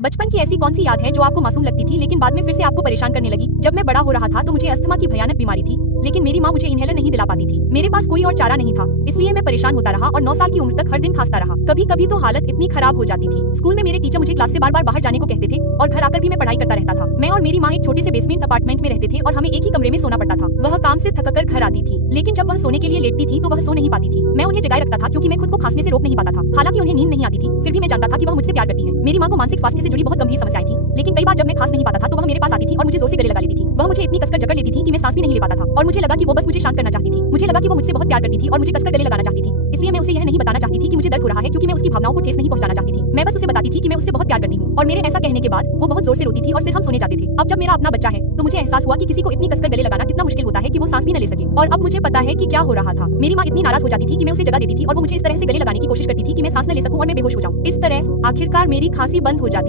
बचपन की ऐसी कौन सी याद है जो आपको मासूम लगती थी लेकिन बाद में फिर से आपको परेशान करने लगी। जब मैं बड़ा हो रहा था तो मुझे अस्थमा की भयानक बीमारी थी, लेकिन मेरी माँ मुझे इनहेलर नहीं दिला पाती थी। मेरे पास कोई और चारा नहीं था, इसलिए मैं परेशान होता रहा और 9 साल की उम्र तक हर दिन खांसता रहा। कभी कभी तो हालत इतनी खराब हो जाती थी। स्कूल में मेरे टीचर मुझे क्लास से बार बार बाहर जाने को कहते थे और घर आकर भी मैं पढ़ाई करता रहता था। मैं और मेरी माँ एक छोटे से बेसमेंट अपार्टमेंट में रहते थे और हमें एक ही कमरे में सोना पड़ता था। वह काम से थककर घर आती थी, लेकिन जब वह सोने के लिए लेटती थी तो वह सो नहीं पाती थी। मैं उन्हें जगाए रखता था क्योंकि मैं खुद को खांसने से रोक नहीं पाता था। हालांकि उन्हें नींद नहीं आती थी, फिर भी मैं जानता था कि वह मुझसे प्यार करती है। मेरी माँ को मानसिक स्वास्थ्य से जुड़ी बहुत गंभीर समस्याएं थी, लेकिन कई बार जब मैं खांस नहीं पाता था तो वह मेरे पास आती थी और मुझे जोर से गले लगा लेती थी। वह मुझे इतनी कसकर जकड़ लेती थी कि मैं सांस भी नहीं ले पाता था और मुझे लगा कि वो बस मुझे शांत करना चाहती थी। मुझे लगा कि वो मुझसे बहुत प्यार करती थी और मुझे कसकर गले लगाना चाहती थी, इसलिए मैं उसे यह नहीं बताना चाहती थी कि मुझे दर्द हो रहा है, क्योंकि मैं उसकी भावनाओं को ठेस नहीं पहुंचाना चाहती थी। मैं बस उसे बताती थी कि मैं उससे बहुत प्यार करती हूँ और मेरे ऐसा कहने के बाद वो बहुत जोर से रोती थी और फिर हम सोने जाते थे। अब जब मेरा अपना बच्चा है तो मुझे एहसास हुआ कि किसी को इतनी कसकर गले लगाना कितना मुश्किल होता है कि वो सांस भी न ले सके। और अब मुझे पता है कि क्या हो रहा था। मेरी माँ इतनी नाराज हो जाती थी कि मैं उसे जगा देती थी और वो मुझे इस तरह से गले लगाने की कोशिश करती थी कि मैं सांस न ले सकूं और मैं बेहोश हो जाऊं। इस तरह आखिरकार मेरी खांसी बंद हो जाती।